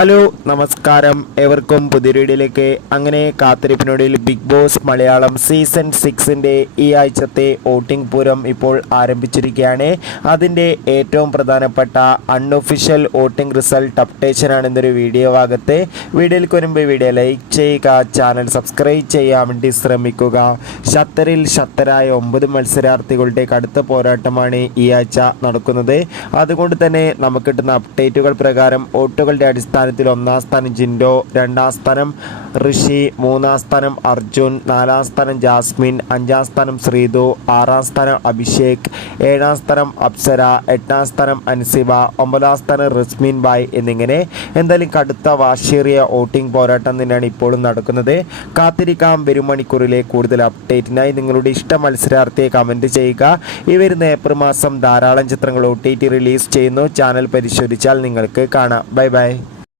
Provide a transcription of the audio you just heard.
Hello നമസ്കാരം, ഏവർക്കും പുതിയ വീഡിയോയിലേക്ക്. അങ്ങനെ കാത്തിരിപ്പിനൊടുവിൽ ബിഗ് ബോസ് മലയാളം സീസൺ 6ൻ്റെ ഈ ആഴ്ചത്തെ വോട്ടിംഗ് പൂരം ഇപ്പോൾ ആരംഭിച്ചിരിക്കുകയാണ്. അതിൻ്റെ ഏറ്റവും പ്രധാനപ്പെട്ട അൺഒഫീഷ്യൽ വോട്ടിംഗ് റിസൾട്ട് അപ്ഡേഷനാണ് ഇന്നൊരു വീഡിയോ ഭാഗത്ത്. വീഡിയോയിൽ വരുമ്പോൾ വീഡിയോ ലൈക്ക് ചെയ്യുക, ചാനൽ സബ്സ്ക്രൈബ് ചെയ്യാൻ വേണ്ടി ശ്രമിക്കുക. ശക്തരായ 9 മത്സരാർത്ഥികളുടെ കടുത്ത പോരാട്ടമാണ് ഈ ആഴ്ച നടക്കുന്നത്. അതുകൊണ്ട് തന്നെ നമുക്ക് കിട്ടുന്ന അപ്ഡേറ്റുകൾ പ്രകാരം വോട്ടുകളുടെ അടിസ്ഥാനത്തിൽ 1-ാം സ്ഥാനം ജിൻഡോ, 2-ാം സ്ഥാനം ഋഷി, 3-ാം സ്ഥാനം അർജുൻ, 4-ാം സ്ഥാനം ജാസ്മിൻ, 5-ാം സ്ഥാനം ശ്രീതു, 6-ാം സ്ഥാനം അഭിഷേക്, 7-ാം സ്ഥാനം അപ്സര, 8-ാം സ്ഥാനം അൻസിബ, 9-ാം സ്ഥാനം റിസ്മിൻ ബായ് എന്നിങ്ങനെ എന്തായാലും കടുത്ത വാശിയേറിയ വോട്ടിംഗ് പോരാട്ടം തന്നെയാണ് ഇപ്പോഴും നടക്കുന്നത്. കാത്തിരിക്കാം വരും മണിക്കൂറിലെ കൂടുതൽ അപ്ഡേറ്റിനായി. നിങ്ങളുടെ ഇഷ്ട മത്സരാർത്ഥിയെ കമൻറ്റ് ചെയ്യുക. ഈ വരുന്ന ഏപ്രിൽ മാസം ധാരാളം ചിത്രങ്ങൾ OTT റിലീസ് ചെയ്യുന്നു. ചാനൽ പരിശോധിച്ചാൽ നിങ്ങൾക്ക് കാണാം. Bye bye.